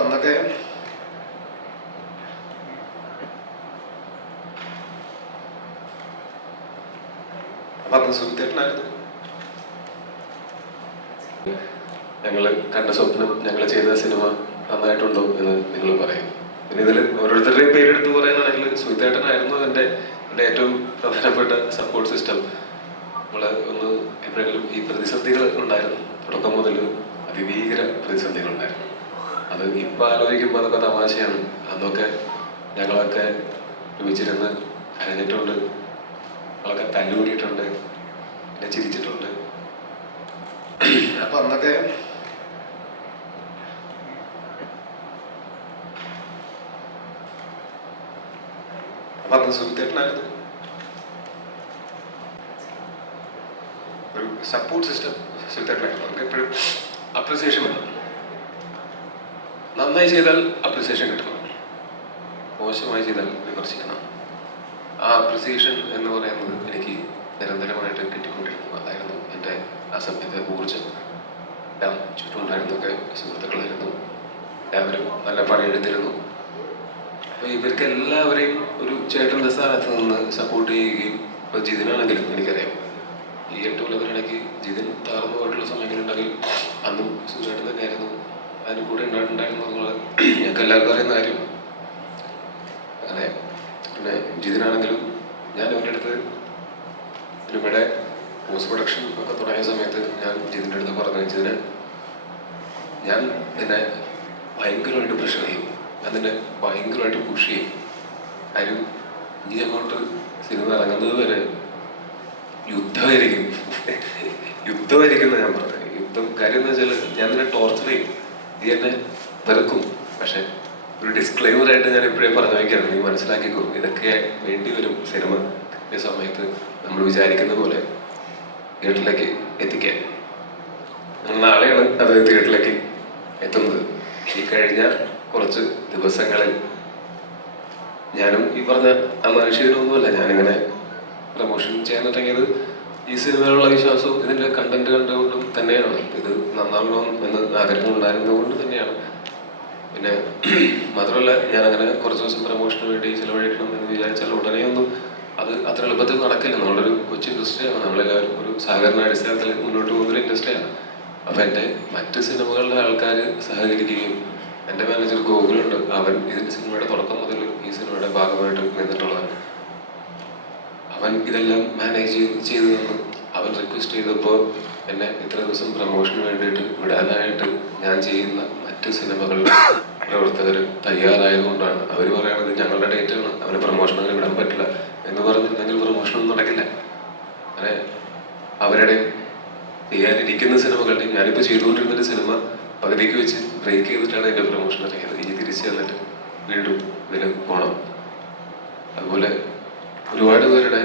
അന്നൊക്കെ ഞങ്ങൾ സുഖത്തേട്ടനായിരുന്നു കണ്ട സ്വപ്നം ഞങ്ങൾ ചെയ്ത സിനിമ നന്നായിട്ടുണ്ടോ എന്ന് നിങ്ങൾ പറയും. പിന്നെ ഇതിൽ ഓരോരുത്തരുടെയും പേരെടുത്ത് പറയാനാണെങ്കിൽ സുഹിതേട്ടനായിരുന്നു എന്റെ എന്റെ ഏറ്റവും പ്രധാനപ്പെട്ട സപ്പോർട്ട് സിസ്റ്റം നമ്മൾ ഒന്ന് എപ്പോഴെങ്കിലും ഈ പ്രതിസന്ധികൾ ഉണ്ടായിരുന്നു. തുടക്കം മുതൽ അതിഭീകര പ്രതിസന്ധികൾ ഉണ്ടായിരുന്നു അത് ഇപ്പം ആലോചിക്കുമ്പോൾ അതൊക്കെ തമാശയാണ്. അന്നൊക്കെ ഞങ്ങളൊക്കെ വിളിച്ചിരുന്ന് കരഞ്ഞിട്ടുണ്ട് ഞങ്ങളൊക്കെ തല്ലുകൂടിയിട്ടുണ്ട് പിന്നെ ചിരിച്ചിട്ടുണ്ട്. അപ്പൊ അന്നൊക്കെ അപ്പൊ അന്ന് സുഖത്തേട്ടനായിരുന്നു ഒരു സപ്പോർട്ട് സിസ്റ്റം സുഖത്തേട്ടനായിരുന്നു നമുക്ക് എപ്പോഴും അപ്രിസിയേഷൻ വേണം. നന്നായി ചെയ്താൽ അപ്രിസിയേഷൻ കിട്ടണം. മോശമായി ചെയ്താൽ വിമർശിക്കണം. ആ അപ്രിസിയേഷൻ എന്ന് പറയുന്നത് എനിക്ക് നിരന്തരമായിട്ട് കിട്ടിക്കൊണ്ടിരുന്നു. അതായിരുന്നു എന്റെ ആ സമയത്തെ ഊർജം എല്ലാം ചുറ്റുമുണ്ടായിരുന്നൊക്കെ സുഹൃത്തുക്കളായിരുന്നു. എല്ലാവരും നല്ല പണിയെടുത്തിരുന്നു അപ്പോൾ ഇവർക്ക് എല്ലാവരെയും ഒരു ചേട്ടന്റെ സ്ഥാനത്ത് നിന്ന് സപ്പോർട്ട് ചെയ്യുകയും ഇപ്പോൾ ജിതിനാണെങ്കിലും എനിക്കറിയാം. ഈ എട്ട് കൊല്ലത്തിനിടയ്ക്ക് ജിതിൻ താറന്നു പോയിട്ടുള്ള സമയങ്ങളുണ്ടെങ്കിൽ അന്നും സുഖമായിട്ട് തന്നെയായിരുന്നു അതിന് കൂടെ ഉണ്ടായിട്ടുണ്ടായിരുന്നു നമ്മൾ ഞങ്ങൾക്ക് എല്ലാവർക്കും അറിയുന്ന കാര്യമാണ് അതെ. പിന്നെ ജിതിനാണെങ്കിലും ഞാൻ ഇവന്റെ അടുത്ത് സിനിമയുടെ പോസ്റ്റ് പ്രൊഡക്ഷൻ ഒക്കെ തുടങ്ങിയ സമയത്ത് ഞാൻ ജിതിന്റെ അടുത്ത് പറഞ്ഞു ജിതിന് ഞാൻ നിന്നെ ഭയങ്കരമായിട്ട് പ്രഷർ ചെയ്യും. ഞാൻ നിന്നെ ഭയങ്കരമായിട്ട് പുഷ് ചെയ്യും. കാര്യം നീ അങ്ങോട്ട് സിനിമ ഇറങ്ങുന്നത് വരെ യുദ്ധമായിരിക്കും. യുദ്ധമായിരിക്കും എന്ന് ഞാൻ പറഞ്ഞത്. യുദ്ധം കാര്യം എന്ന് വെച്ചാൽ ഞാൻ നിന്നെ ടോർച്ചർ ചെയ്യും. നീ എന്നെ വെറുക്കും. പക്ഷെ ഒരു ഡിസ്ക്ലൈമർ ആയിട്ട് ഞാൻ എപ്പോഴും പറഞ്ഞു വയ്ക്കാണ് നീ മനസ്സിലാക്കിക്കോ ഇതൊക്കെ വേണ്ടി വരും സിനിമ. ഈ സമയത്ത് നമ്മൾ വിചാരിക്കുന്ന പോലെ തിയേറ്ററിലേക്ക് എത്തിക്കാൻ. നാളെയാണ് അത് തിയേറ്ററിലേക്ക് എത്തുന്നത്. ഈ കഴിഞ്ഞ കുറച്ച് ദിവസങ്ങളിൽ ഞാനും ഈ പറഞ്ഞ ആ മനുഷ്യനൊന്നുമല്ല ഞാനിങ്ങനെ പ്രമോഷൻ ചെയ്യാൻ തുടങ്ങിയത് ഈ സിനിമയിലുള്ള വിശ്വാസവും ഇതിന്റെ കണ്ടന്റ് കണ്ടുകൊണ്ടും തന്നെയാണ്. ഇത് നന്നാവണം എന്ന് ആഗ്രഹം ഉണ്ടായിരുന്നത് കൊണ്ട് തന്നെയാണ്. പിന്നെ മാത്രമല്ല ഞാൻ അങ്ങനെ കുറച്ച് ദിവസം പ്രമോഷന് വേണ്ടി ചിലവഴിക്കണം എന്ന് വിചാരിച്ചാൽ ഉടനെ ഒന്നും അത് അത്ര എളുപ്പത്തിൽ നടക്കില്ല. നമ്മളൊരു കൊച്ചു ഇൻഡസ്ട്രിയാണ്. നമ്മളെല്ലാവരും ഒരു സഹകരണ അടിസ്ഥാനത്തിൽ മുന്നോട്ട് പോകുന്നൊരു ഇൻഡസ്ട്രിയാണ്. അപ്പൊ എന്റെ മറ്റ് സിനിമകളുടെ ആൾക്കാർ സഹകരിക്കുകയും എന്റെ മാനേജർ ഗോകുലുണ്ട്. അവൻ ഇതിന്റെ സിനിമയുടെ തുടക്കം മുതൽ ഈ സിനിമയുടെ ഭാഗമായിട്ട് നിന്നിട്ടുള്ളതാണ്. ഇതെല്ലാം മാനേജ് ചെയ്ത് ചെയ്തു തന്നു അവൻ റിക്വസ്റ്റ് ചെയ്തപ്പോൾ എന്നെ ഇത്ര ദിവസം പ്രൊമോഷന് വേണ്ടിയിട്ട് വിടാനായിട്ട് ഞാൻ ചെയ്യുന്ന മറ്റ് സിനിമകളുടെ പ്രവർത്തകർ തയ്യാറായതുകൊണ്ടാണ്. അവർ പറയുന്നത് ഞങ്ങളുടെ ഡേറ്റാണ് അവന് പ്രൊമോഷൻ അങ്ങനെ വിടാൻ പറ്റില്ല എന്ന് പറഞ്ഞിട്ടുണ്ടെങ്കിൽ പ്രൊമോഷനൊന്നും നടക്കില്ല. അങ്ങനെ അവരുടെ ചെയ്യാനിരിക്കുന്ന സിനിമകളുടെയും ഞാനിപ്പോൾ ചെയ്തുകൊണ്ടിരുന്നൊരു സിനിമ പകുതിക്ക് വെച്ച് ബ്രേക്ക് ചെയ്തിട്ടാണ് എന്റെ പ്രൊമോഷൻ ഇറങ്ങിയത്. ഇനി തിരിച്ച് വന്നിട്ട് വീണ്ടും ഇതിന് പോകണം അതുപോലെ ഒരുപാട് പേരുടെ